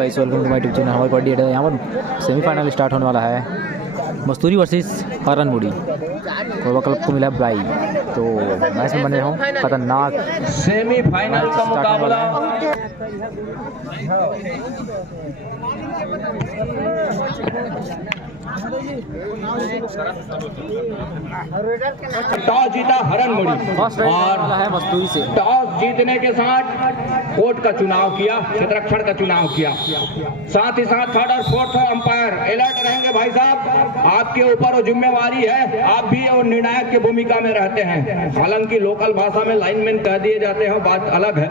Guys welcome to my YouTube channel हमारी कबड्डी अड्डा। यहाँ पर सेमीफाइनल स्टार्ट होने वाला है। मस्तूरी वर्सेस हरनमुड़ी। कोरबा क्लब को मिला ब्राई, तो मैच में बने हो खतरनाक सेमीफाइनल का मुकाबला। टॉस जीता हरनमुड़ी और है मस्तूरी से। टॉस जीतने के साथ कोर्ट का चुनाव किया, क्षेत्ररक्षण का चुनाव किया। साथ ही साथ थर्ड और फोर्थ अंपायर अलर्ट रहेंगे। भाई साहब, आपके ऊपर वो जिम्मेवारी है, आप भी और निर्णायक की भूमिका में रहते हैं। हालांकि लोकल भाषा में लाइनमैन कह दिए जाते हैं, बात अलग है,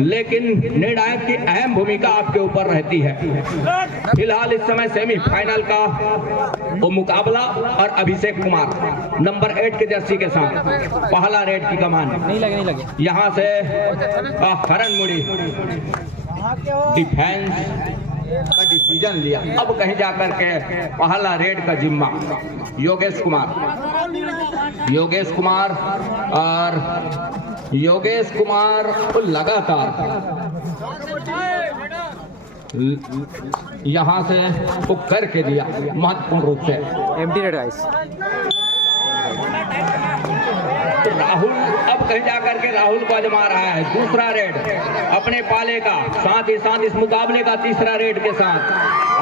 लेकिन निर्णायक की अहम भूमिका आपके ऊपर रहती है। फिलहाल इस समय सेमीफाइनल का वो मुकाबला और अभिषेक कुमार नंबर 8 के जर्सी के साथ पहला रेड की कमान नहीं लगे यहाँ से हरनमुड़ी डिफेंस का डिसीजन लिया। अब कहीं जाकर के पहला रेड का जिम्मा योगेश कुमार लगातार यहाँ से वो करके दिया महत्वपूर्ण रूप से एम्प्टी रेड गाइस। राहुल अब कहीं जाकर के राहुल को आजमा रहा है दूसरा रेड अपने पाले का, साथ ही साथ इस मुकाबले का तीसरा रेड के साथ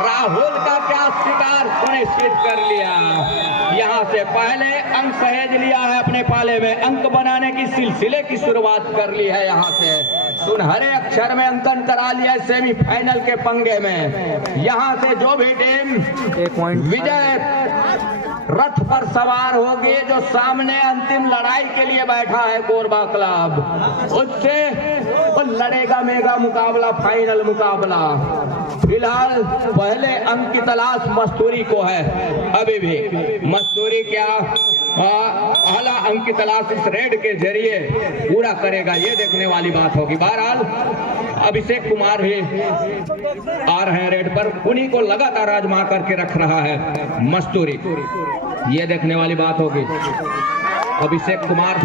राहुल का क्या शिकार सुनिश्चित कर लिया। यहाँ से पहले अंक सहेज लिया है, अपने पाले में अंक बनाने की सिलसिले की शुरुआत कर ली है। यहाँ से सुनहरे अक्षर में अंकन करा लिया सेमीफाइनल के पंगे में। यहाँ से जो भी टीम विजय रथ पर सवार होगी, जो सामने अंतिम लड़ाई के लिए बैठा है कोरबा क्लब, उससे वो लड़ेगा मेगा मुकाबला, फाइनल मुकाबला। फिलहाल पहले अंक की तलाश मस्तूरी को है। अभी भी मस्तूरी क्या पहला अंक की तलाश इस रेड के जरिए पूरा करेगा, ये देखने वाली बात होगी। बहरहाल अभिषेक कुमार ही आ रहे हैं रेड पर, उन्हीं को लगातार आजमा करके रख रहा है मस्तूरी, ये देखने वाली बात होगी। अभिषेक कुमार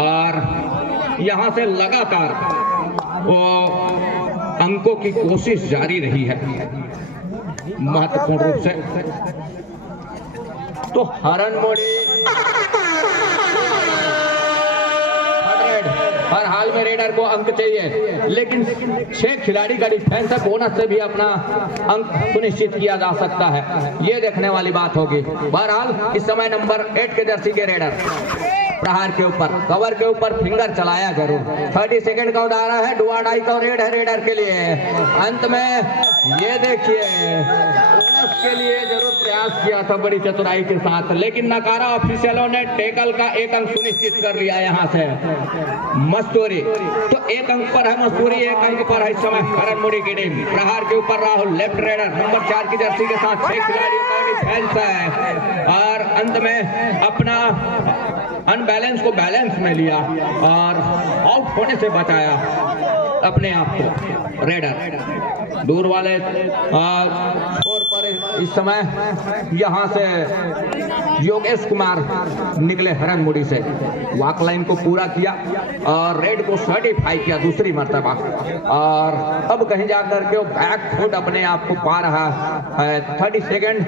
और यहाँ से लगातार वो अंकों की कोशिश जारी रही है महत्वपूर्ण रूप से। तो हरनमुड़ी हर हाल में रेडर को अंक चाहिए, लेकिन 6 खिलाड़ी का डिफेंस है, बोनस से भी अपना अंक सुनिश्चित किया जा सकता है, ये देखने वाली बात होगी। बहरहाल इस समय नंबर 8 के जर्सी के रेडर प्रहार के ऊपर, कवर के ऊपर फिंगर चलाया जरूर। 30 सेकंड का उदाहरण है, डुआ डाई का रेड है रेडर के लिए। अंत में ये देखिए बोनस के लिए जरूर प्रयास किया था बड़ी चतुराई के साथ, लेकिन नकारा ऑफिशियलों ने टेकल का 1 अंक सुनिश्चित कर लिया। यहाँ से मस्तूरी तो 1 अंक पर है, मस्तूरी 1 अंक पर है इस समय हरनमुड़ी की टीम। प्रहार के ऊपर राहुल लेफ्ट रेडर नंबर 4 की जर्सी के साथ 6 खिलाड़ियों का डिफेंस है, और अंत में अपना अनबैलेंस को बैलेंस में लिया और आउट होने से बचाया अपने आप को रेडर। दूर वाले छोर पर इस समय यहाँ से योगेश कुमार निकले हरनमुड़ी से, वॉक लाइन को पूरा किया और रेड को सर्टिफाई किया दूसरी मर्तबा, और अब कहीं जाकर के वो बैक फुट अपने आप को पा रहा है। 30 सेकंड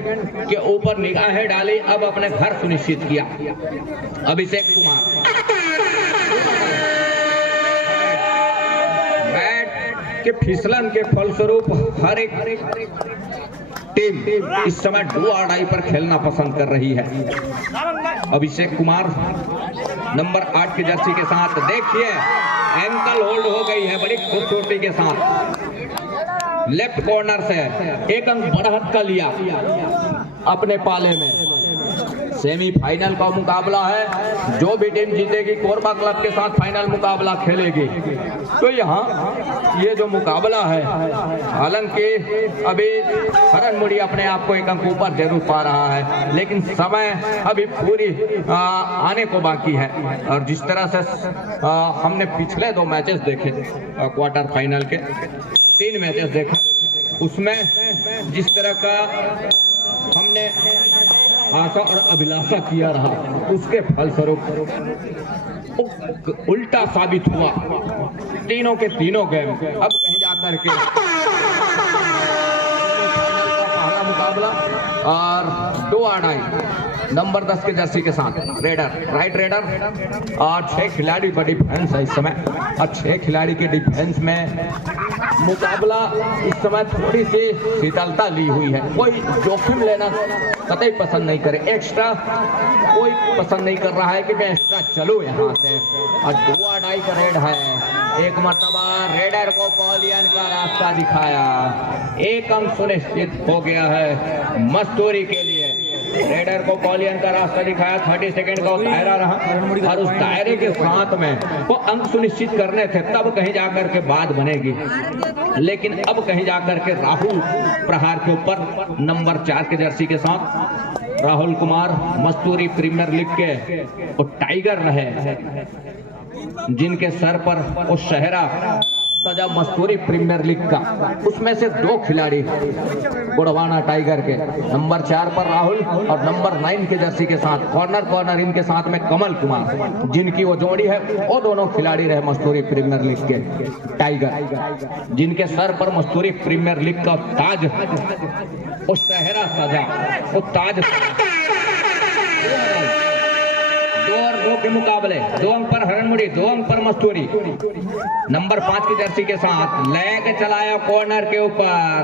के ऊपर निगाहें डाली, अब अपने घर सुनिश्चित किया अभिषेक कुमार। बैट के फिसलन के फलस्वरूप हर एक टीम इस समय डू और डाई पर खेलना पसंद कर रही है। अभिषेक कुमार नंबर 8 की जर्सी के साथ देखिए एंकल होल्ड हो गई है बड़ी खूबसूरती के साथ। लेफ्ट कॉर्नर से 1 अंक बढ़त का लिया अपने पाले में। सेमीफाइनल का मुकाबला है, जो भी टीम जीतेगी कोरबा क्लब के साथ फाइनल मुकाबला खेलेगी। तो यहाँ ये जो मुकाबला है, हालांकि अभी हरनमुड़ी अपने आप को 1 अंक ऊपर जरूर पा रहा है, लेकिन समय अभी पूरी आने को बाकी है। और जिस तरह से हमने पिछले 2 मैचेस देखे, क्वार्टर फाइनल के 3 मैचेस देखे, उसमें जिस तरह का हमने आशा और अभिलाषा किया रहा, उसके फलस्वरूप उल्टा साबित हुआ तीनों के तीनों गेम। अब कहीं जाकर के और 2 आड़ाई नंबर 10 के जर्सी के साथ रेडर, राइट रेडर। और 6 खिलाड़ी का डिफेंस है इस समय, और 6 खिलाड़ी के डिफेंस में मुकाबला इस समय थोड़ी सी शीतलता ली हुई है। कोई जोखिम लेना कतई पसंद नहीं करे, एक्स्ट्रा कोई पसंद नहीं कर रहा है कि मैं एक्स्ट्रा चलूं यहाँ से। और 2 आड़ाई का रेड है, एक मर्तबा रेडर को पॉलियन का रास्ता दिखाया, 1 अंक सुनिश्चित हो गया है मस्तूरी के लिए। रेडर को पॉलियन का रास्ता दिखाया, 30 सेकंड का दायरा रहा, और उस दायरे के साथ में वो अंक सुनिश्चित करने थे, तब कहीं जाकर के बात बनेगी। लेकिन अब कहीं जाकर के राहुल प्रहार के ऊपर नंबर 4 के जर्सी के साथ राहुल कुमार मस्तूरी प्रीमियर लीग के वो टाइगर रहे, जिनके सर पर वो शहरा सजा मस्तूरी प्रीमियर लीग का, उसमें से 2 खिलाड़ी गोड़वाना टाइगर के, नंबर 4 पर राहुल और नंबर 9 के जर्सी के साथ कॉर्नर इनके साथ में कमल कुमार, जिनकी वो जोड़ी है, वो दोनों खिलाड़ी रहे मस्तूरी प्रीमियर लीग के टाइगर, जिनके सर पर मस्तूरी प्रीमियर लीग का ताज, वो शहरा सजा, वो ताज 2 और 2 के मुकाबले 2 अंक पर हरणमुड़ी, 2 अंक पर मस्तूरी। नंबर 5 की जर्सी के साथ लेके चलाया कॉर्नर के ऊपर,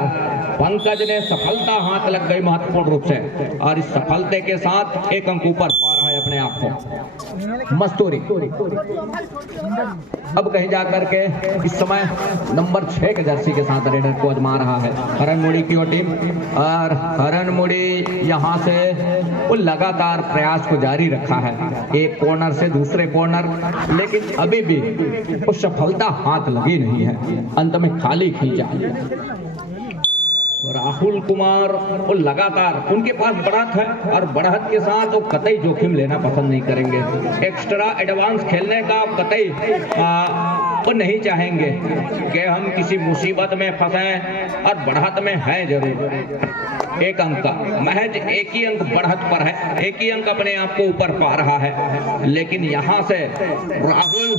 पंकज ने सफलता हाथ लग गई महत्वपूर्ण रूप से, और इस सफलता के साथ 1 अंक ऊपर पा रहा है अपने आप को मस्तूरी। अब कहीं जाकर के इस समय नंबर 6 के जर्सी के साथ रेडर को आजमा रहा है हरणमुड़ी की वो टीम, और हरणमुड़ी यहाँ से वो लगातार प्रयास को जारी रखा है, एक कॉर्नर से दूसरे कॉर्नर, लेकिन अभी भी वो सफलता हाथ लगी नहीं है, अंत में खाली खींचा। राहुल कुमार वो लगातार, उनके पास बढ़त है, और बढ़त के साथ वो कतई जोखिम लेना पसंद नहीं करेंगे, एक्स्ट्रा एडवांस खेलने का कतई वो नहीं चाहेंगे कि हम किसी मुसीबत में फंसे, और बढ़त में है जरूर 1 अंक का, महज 1 ही अंक बढ़त पर है, 1 ही अंक अपने आप को ऊपर पा रहा है। लेकिन यहाँ से राहुल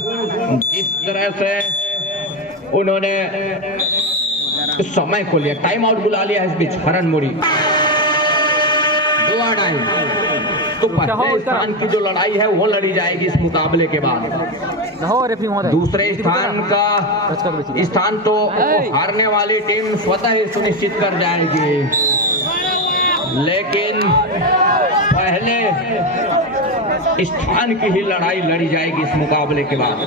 जिस तरह से उन्होंने इस समय को लिया, टाइम आउट बुला लिया है इस बीच हरणमुड़ी, 2 आड़ाई, तो पहले स्थान की जो लड़ाई है वो लड़ी जाएगी इस मुकाबले के बाद। दूसरे स्थान तो हारने वाली टीम स्वतः ही सुनिश्चित कर जाएगी, लेकिन पहले स्थान की ही लड़ाई लड़ी जाएगी इस मुकाबले के बाद।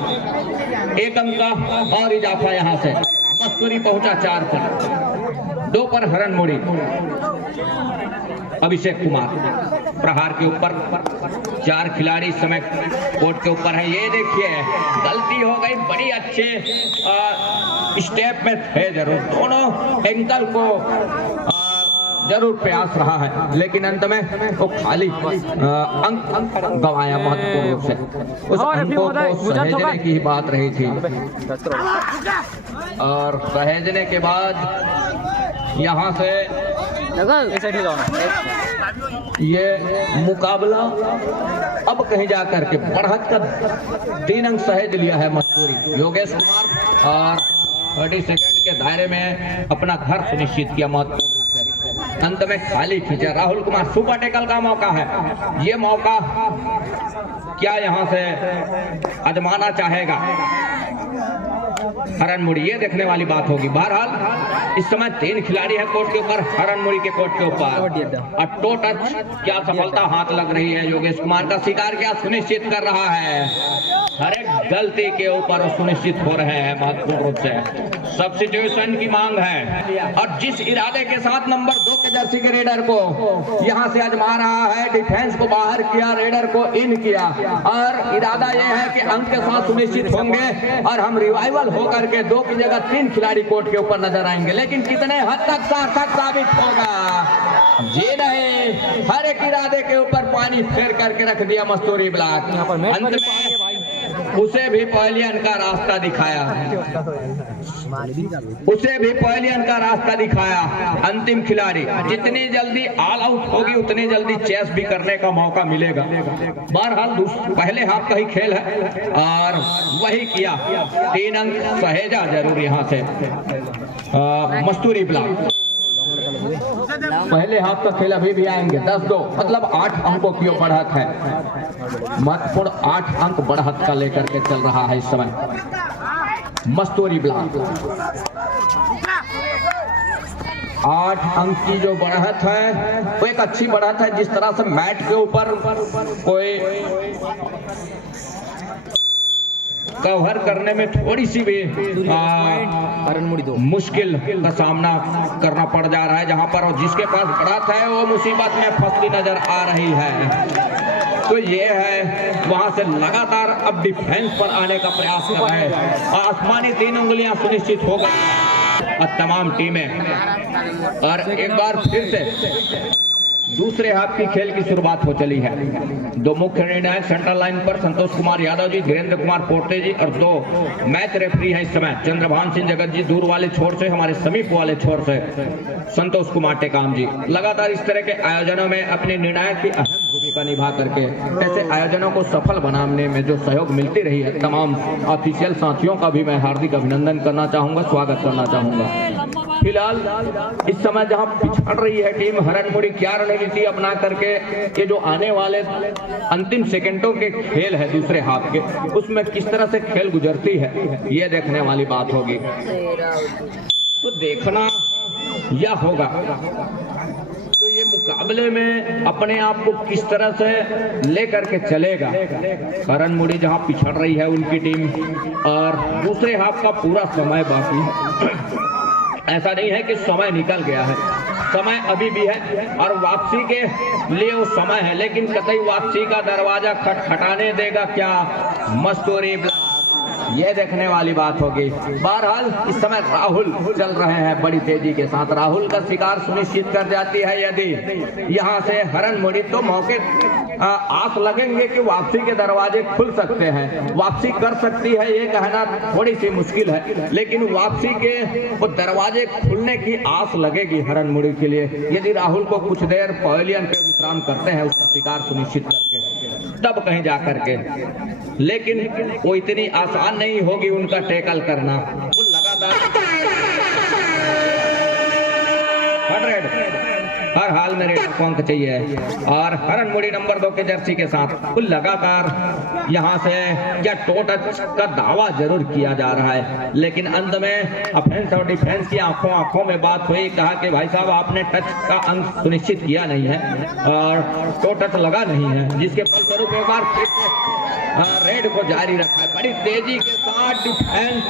1 अंक का और इजाफा यहाँ से, मस्तूरी पहुंचा 4 पर, 2 पर हरणमुड़ी। अभिषेक कुमार प्रहार के ऊपर, 4 खिलाड़ी इस समय कोर्ट के ऊपर है। ये देखिए गलती हो गई, बड़ी अच्छे स्टेप में थे जरूर, दोनों एंकल को जरूर प्रयास रहा है, लेकिन अंत में वो खाली अंक गंवाया महत्वपूर्ण रूप से। उस अंकों को सहेजने की बात रही थी, और सहेजने के बाद यहाँ से ये मुकाबला अब कहीं जाकर के बढ़त का 3 अंक सहेज लिया है मस्तूरी योगेश कुमार, और 30 सेकंड के दायरे में अपना घर सुनिश्चित किया महत्वपूर्ण। अंत में खाली खींचा राहुल कुमार, सुपर टैकल का मौका है, ये मौका क्या यहाँ से आजमाना चाहेगा हरणमुड़ी, ये देखने वाली बात होगी। बहरहाल इस समय 3 खिलाड़ी है कोर्ट के ऊपर, हरणमुड़ी के कोर्ट के ऊपर, और टो टच क्या सफलता हाथ लग रही है, योगेश कुमार का शिकार क्या सुनिश्चित कर रहा है, हर एक गलती के ऊपर सुनिश्चित हो रहे हैं महत्वपूर्ण रूप से। सब्स्टिट्यूशन की मांग है, और जिस इरादे के साथ नंबर 2 के जर्सी के रेडर को यहाँ से आजमा रहा है, डिफेंस को बाहर किया, रेडर को इन किया, और इरादा यह है कि अंक के साथ सुनिश्चित होंगे, और हम रिवाइवल होकर के 2 की जगह 3 खिलाड़ी कोर्ट के ऊपर नजर आएंगे। लेकिन कितने हद तक सार्थक साबित होगा जी नहीं, हर एक इरादे के ऊपर पानी फेर करके रख दिया मस्तूरी ब्लॉक। अंत में उसे भी पहलियन का रास्ता दिखाया, उसे भी पहलियन का रास्ता दिखाया। अंतिम खिलाड़ी जितनी जल्दी ऑल आउट होगी उतनी जल्दी चेस भी करने का मौका मिलेगा। बहरहाल पहले हाफ का ही खेल है, और वही किया, 3 अंक सहेजा जरूर यहाँ से मस्तूरी ब्लॉक। पहले हाफ का खेल अभी भी आएंगे 10-2, मतलब 8 अंकों की बढ़त है। महत्वपूर्ण 8 अंक बढ़त का लेकर के चल रहा है इस समय मस्तूरी ब्लॉक। 8 अंक की जो बढ़त है वो एक अच्छी बढ़त है। जिस तरह से मैट के ऊपर कोई कवर करने में थोड़ी सी भी मुश्किल का सामना करना पड़ जा रहा है, जहां पर जिसके पास बढ़त है वो मुसीबत में फंसती नजर आ रही है। तो ये है वहां से लगातार अब डिफेंस पर आने का प्रयास कर रहे हैं। आसमानी 3 उंगलियां सुनिश्चित हो गई तमाम टीमें। और एक बार फिर से दूसरे हाफ की खेल की शुरुआत हो चली है। 2 मुख्य निर्णायक सेंट्रल लाइन पर संतोष कुमार यादव जी, धीरेन्द्र कुमार पोर्ते जी और 2 मैच रेफरी है इस समय चंद्रभान सिंह जगत जी दूर वाले छोर से, हमारे समीप वाले छोर से संतोष कुमार टेकाम जी। लगातार इस तरह के आयोजनों में अपनी निर्णायक की अहम भूमिका निभा करके ऐसे आयोजनों को सफल बनाने में जो सहयोग मिलती रही है, तमाम ऑफिशियल साथियों का भी मैं हार्दिक अभिनंदन करना चाहूंगा, स्वागत करना चाहूंगा। फिलहाल इस समय जहां पिछड़ रही है टीम हरनमुड़ी, क्या रणनीति अपना करके ये जो आने वाले अंतिम सेकंडों के खेल है दूसरे हाफ के, उसमें किस तरह से खेल गुजरती है, ये देखने वाली बात होगी। तो देखना यह होगा तो ये मुकाबले में अपने आप को किस तरह से लेकर के चलेगा हरनमुड़ी, जहां पिछड़ रही है उनकी टीम। और दूसरे हाफ का पूरा समय बाकी है। ऐसा नहीं है कि समय निकल गया है, समय अभी भी है और वापसी के लिए वो समय है, लेकिन कतई वापसी का दरवाजा खटखटाने देगा क्या मस्तूरी ब्लॉक, ये देखने वाली बात होगी। बहरहाल इस समय राहुल चल रहे हैं बड़ी तेजी के साथ। राहुल का शिकार सुनिश्चित कर जाती है यदि यहाँ से हरनमुड़ी, तो मौके आस लगेंगे कि वापसी के दरवाजे खुल सकते हैं। वापसी कर सकती है ये कहना थोड़ी सी मुश्किल है, लेकिन वापसी के वो दरवाजे खुलने की आस लगेगी हरनमुड़ी के लिए यदि राहुल को कुछ देर पवेलियन पे विश्राम करते हैं उसका शिकार सुनिश्चित करके, तब कहीं जा करके। लेकिन वो इतनी आसान नहीं होगी उनका टैकल करना। वो लगातार हर हाल में रेड को अंक चाहिए और हरनमुड़ी नंबर 2 के जर्सी के साथ वो लगातार यहाँ से या टच का दावा जरूर किया जा रहा है, लेकिन अंत में ऑफेंस और डिफेंस की आंखों में बात हुई। कहा कि भाई साहब आपने टच का अंक सुनिश्चित किया नहीं है और टच लगा नहीं है, जिसके फलस्वरूप एक बार रेड को जारी रखा है। बड़ी तेजी के साथ डिफेंस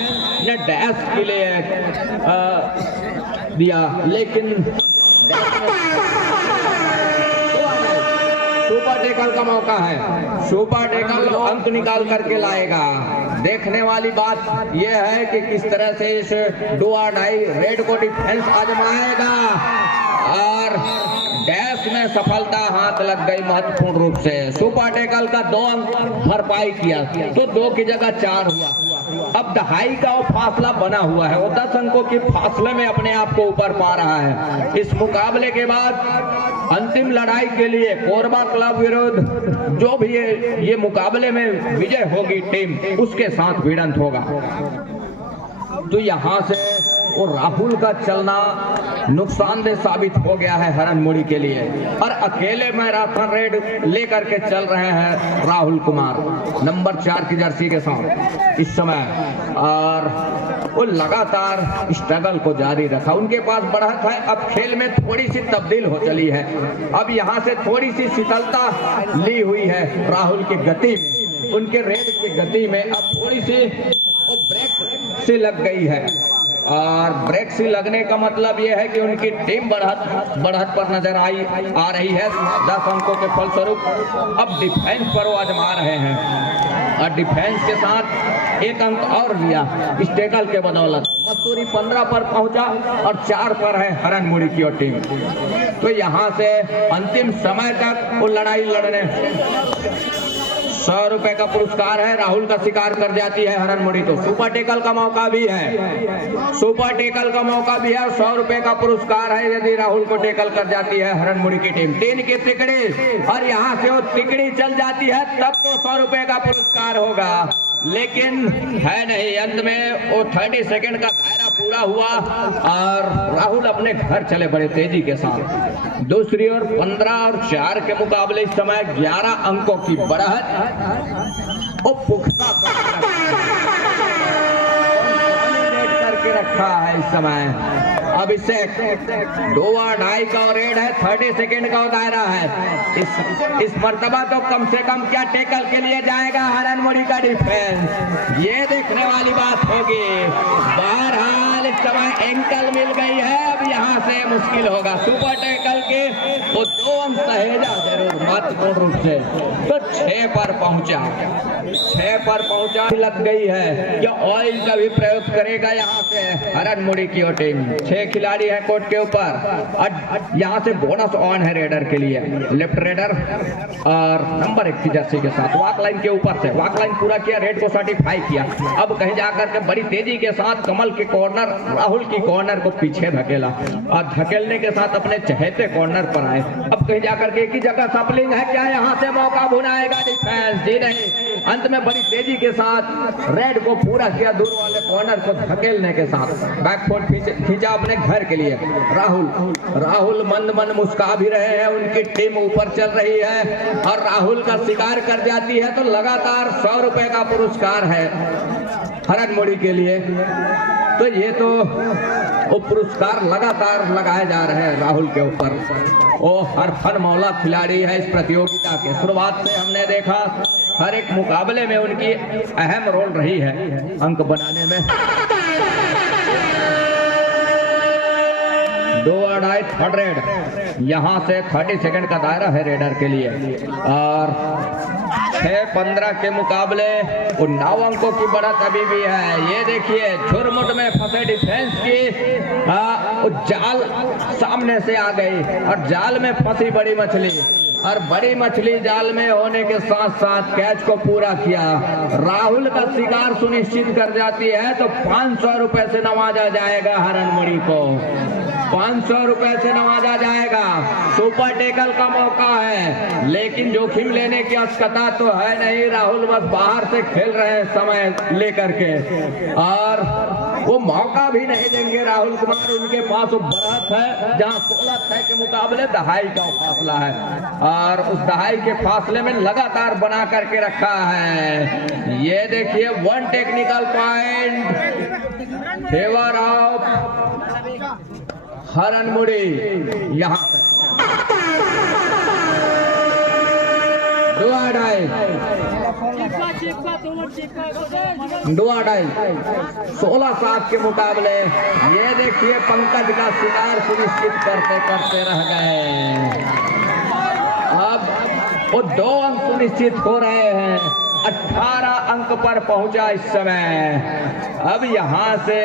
ने डैश के लिए दिया, लेकिन सुपर टैकल का मौका है। सुपर टैकल अंक निकाल करके लाएगा। देखने वाली बात यह है कि किस तरह से इस डू और डाई रेड को डिफेंस आजमाएगा और डैश में सफलता हाथ लग गई महत्वपूर्ण रूप से। सुपर टैकल का 2 अंक भरपाई किया तो 2 की जगह 4 हुआ। अब दहाई का वो फासला बना हुआ है, वो 10 अंकों के फासले में अपने आप को ऊपर पा रहा है। इस मुकाबले के बाद अंतिम लड़ाई के लिए कोरबा क्लब विरुद्ध जो भी ये मुकाबले में विजय होगी टीम, उसके साथ भिड़ंत होगा। तो यहाँ से वो राहुल का चलना नुकसानदेह साबित हो गया है हरनमुड़ी के लिए और अकेले मैराथन रेड लेकर के चल रहे हैं राहुल कुमार नंबर 4 की जर्सी के साथ इस समय। और वो लगातार स्ट्रगल को जारी रखा, उनके पास बढ़त है। अब खेल में थोड़ी सी तब्दील हो चली है, अब यहाँ से थोड़ी सी शीतलता ली हुई है राहुल की गति में, उनके रेड की गति में अब थोड़ी सी ब्रेक सी लग गई है। और ब्रेक सी लगने का मतलब यह है कि उनकी टीम बढ़त पर नजर आ रही है 10 अंकों के फलस्वरूप। अब डिफेंस पर वो आजमा रहे हैं और डिफेंस के साथ 1 अंक और लिया इस टैकल के बदौलत। मस्तूरी 15 पर पहुंचा और 4 पर है हरनमुड़ी की टीम। तो यहाँ से अंतिम समय तक वो लड़ाई लड़ने 100 रुपए का पुरस्कार है, राहुल का शिकार कर जाती है हरनमुड़ी। तो सुपर टैकल का मौका भी है, सुपर टैकल का मौका भी है और 100 रुपए का पुरस्कार है यदि राहुल को टैकल कर जाती है हरनमुड़ी की टीम। 3 की तिकड़ी और यहाँ से वो तिकड़ी चल जाती है तब तो 100 रुपए का पुरस्कार होगा, लेकिन है नहीं। अंत में वो 30 सेकंड का दायरा पूरा हुआ और राहुल अपने घर चले बड़े तेजी के साथ। दूसरी ओर 15 और 4 के मुकाबले इस समय 11 अंकों की बढ़त और पुख्ता करके रखा है इस समय। अब इससे 2.5 का रेड है, 30 सेकेंड का दायरा है। इस मर्तबा तो कम से कम क्या टेकल के लिए जाएगा हरनमुड़ी का डिफेंस, ये देखने वाली बात होगी। बहरहाल इस समय एंकल मिल गई है, अब यहाँ से मुश्किल होगा सुपर टेकल के वो 2 अंक सहेजा जरूर महत्वपूर्ण रूप से। तो 6 पर पहुंचा लग गई है। क्या ऑयल का भी प्रयोग करेगा यहाँ से हरनमुड़ी की टीम। 6 खिलाड़ी है कोर्ट के ऊपर और यहाँ से बोनस ऑन है रेडर के लिए। लेफ्ट रेडर और नंबर 1 की जर्सी के साथ वॉक लाइन के ऊपर से वॉक लाइन पूरा किया, रेड को सर्टिफाई किया। अब कहीं जाकर के बड़ी तेजी के साथ कमल के कॉर्नर, राहुल की कॉर्नर को पीछे धकेला और धकेलने के साथ अपने चहेते कॉर्नर पर आए। अब कहीं जाकर के एक ही जगह सपलिंग है, क्या यहाँ से मौका भुनाएगा डिफेंस? जी नहीं, अंत में बड़ी तेजी के साथ रेड को पूरा किया, दूर वाले कॉर्नर को धकेलने के साथ बैकफुट खींचा अपने घर के लिए। राहुल मंद मुस्कुरा भी रहे हैं, उनकी टीम ऊपर चल रही है और राहुल का शिकार कर जाती है तो लगातार 100 रुपए का पुरस्कार है हरनमुड़ी के लिए। तो ये तो वो पुरस्कार लगातार लगाए जा रहे हैं राहुल के ऊपर। वो हरफन मौला खिलाड़ी है इस प्रतियोगिता के। शुरुआत से हमने देखा हर एक मुकाबले में उनकी अहम रोल रही है अंक बनाने में। 2.5 थर्ड रेड, यहाँ से 30 सेकंड का दायरा है रेडर के लिए और 6-15 के मुकाबले 9 अंकों की बढ़त अभी भी है। ये देखिए झुरमुट में फंसे डिफेंस की जाल सामने से आ गई और जाल में फंसी बड़ी मछली और बड़ी मछली जाल में होने के साथ साथ कैच को पूरा किया। राहुल का शिकार सुनिश्चित कर जाती है तो 500 रुपए से नवाजा जाएगा हरनमुड़ी को। 500 रुपए से नवाजा जाएगा। सुपर टेकल का मौका है लेकिन जोखिम लेने की आवश्यकता तो है नहीं। राहुल बस बाहर से खेल रहे हैं समय लेकर के और वो मौका भी नहीं देंगे राहुल कुमार। उनके पास वो बढ़त है जहां 16 के मुकाबले 2.5 का फासला है और उस 2.5 के फासले में लगातार बना करके रखा है। ये देखिए 1 टेक्निकल पॉइंट फेवर ऑफ हरनमुड़ी। यहाँ 16-7 के मुकाबले ये देखिए पंकज का शिकार सुनिश्चित करते करते रह गए। अब वो 2 अंक सुनिश्चित हो रहे हैं। 18 अंक पर पहुंचा इस समय। अब यहां से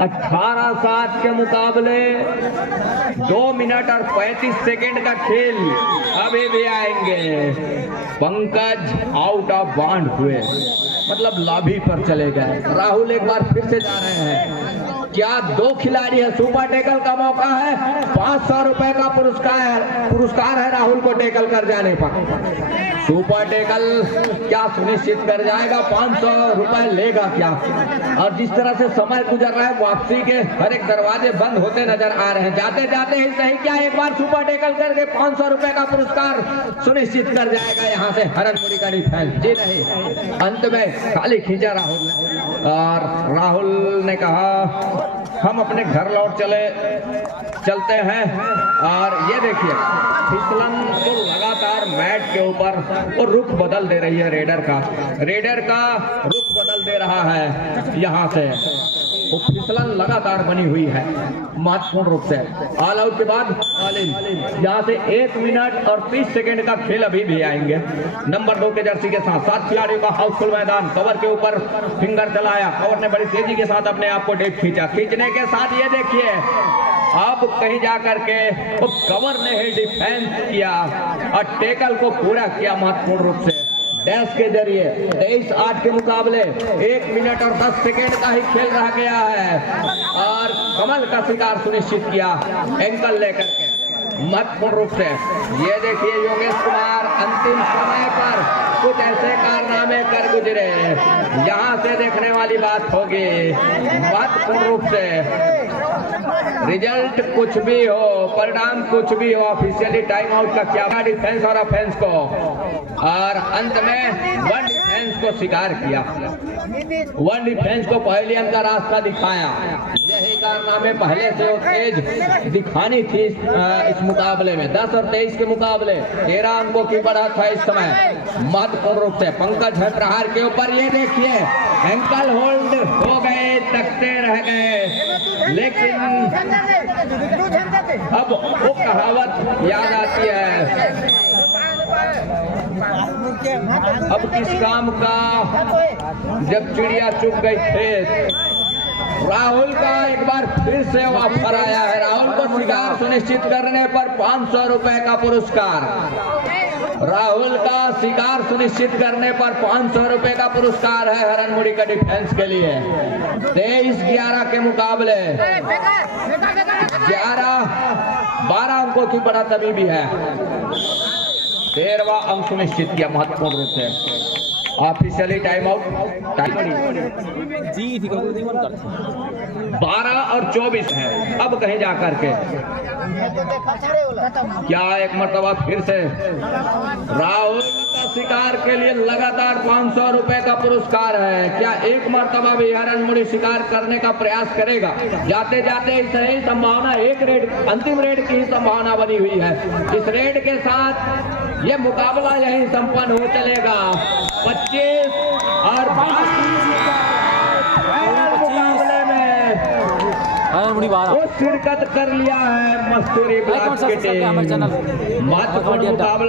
18-7 के मुकाबले 2 मिनट और 35 सेकेंड का खेल अभी भी आएंगे। पंकज आउट ऑफ बाउंड हुए, मतलब लॉबी पर चले गए। राहुल एक बार फिर से जा रहे हैं। क्या 2 खिलाड़ी है, सुपर टेकल का मौका है। 500 रुपए का पुरस्कार है राहुल को टेकल कर जाने पर। सुपर टेकल क्या सुनिश्चित कर जाएगा, 500 रुपए लेगा क्या? और जिस तरह से समय गुजर रहा है वापसी के हर एक दरवाजे बंद होते नजर आ रहे हैं। जाते जाते ही सही क्या एक बार सुपर टेकल करके 500 रुपए का पुरस्कार सुनिश्चित कर जाएगा यहाँ से हरनमुड़ी का डिफेंस? जी नहीं, अंत में खाली खींचा राहुल और राहुल ने कहा हम अपने घर लौट चलते हैं। और ये देखिए फिसलन तो लगातार मैट के ऊपर वो रुख बदल दे रही है। रेडर का रुख बदल दे रहा है। यहाँ से वो फिसलन लगातार बनी हुई है महत्वपूर्ण रूप से। ऑल आउट के बाद ऑल इन। यहाँ से 1 मिनट और 30 सेकेंड का खेल अभी भी आएंगे। नंबर 2 के जर्सी के साथ 7 खिलाड़ियों का हाउसफुल मैदान। कवर के ऊपर फिंगर चलाया, कवर ने बड़ी तेजी के साथ अपने आप को डेप खींचा। खींचने के साथ ये देखिए अब कहीं जाकर के वो कवर ने ही डिफेंस किया और टेकल को पूरा किया महत्वपूर्ण रूप से डैश के जरिए। 23-8 के मुकाबले 1 मिनट और 10 सेकेंड का ही खेल रह गया है और कमल का शिकार सुनिश्चित किया एंकल लेकर के महत्वपूर्ण रूप से। ये देखिए योगेश कुमार अंतिम समय पर कुछ ऐसे कारनामे कर गुजरे। यहाँ से देखने वाली बात होगी महत्वपूर्ण रूप से रिजल्ट कुछ भी हो, परिणाम कुछ भी हो, ऑफिशियली टाइम आउट का क्या डिफेंस और ऑफेंस को, और अंत में वन डिफेंस को स्वीकार किया, वन डिफेंस को पहले अंक का रास्ता दिखाया। यही कारनामे पहले से वो तेज दिखानी थी इस मुकाबले में। 10 और 23 के मुकाबले 13 अंकों की बढ़त है इस समय महत्वपूर्ण रूप से। पंकज है प्रहार के ऊपर, ये देखिए एंकल होल्ड हो गए, तकते रह गए, लेकिन अब वो कहावत याद आती है, अब किस काम का जब चिड़िया चुग गई खेत। राहुल का एक बार फिर से ऑफर आया है, राहुल को शिकार सुनिश्चित करने पर 500 रुपए का पुरस्कार। राहुल का शिकार सुनिश्चित करने पर 500 रुपए का पुरस्कार है हरनमुड़ी का डिफेंस के लिए। 23-11 के मुकाबले 12 अंकों की बढ़त अभी भी है। 13वां अंक सुनिश्चित किया महत्वपूर्ण रूप से। ऑफिशियली टाइम आउट 12 और 24 है। अब कहीं जाकर के क्या एक मरतबा फिर से राहुल का शिकार के लिए लगातार 500 रुपए का पुरस्कार है। क्या एक मरतबा भी हरनमुड़ी शिकार करने का प्रयास करेगा? जाते जाते सही संभावना, एक रेड, अंतिम रेड की ही संभावना बनी हुई है। इस रेड के साथ ये मुकाबला यहीं संपन्न हो चलेगा। 25 और 22 मुकाबले में हरनमुड़ी 12 वो शिरकत कर लिया है मस्तूरी ब्लॉक के टीम। महत्वपूर्ण मुकाबला।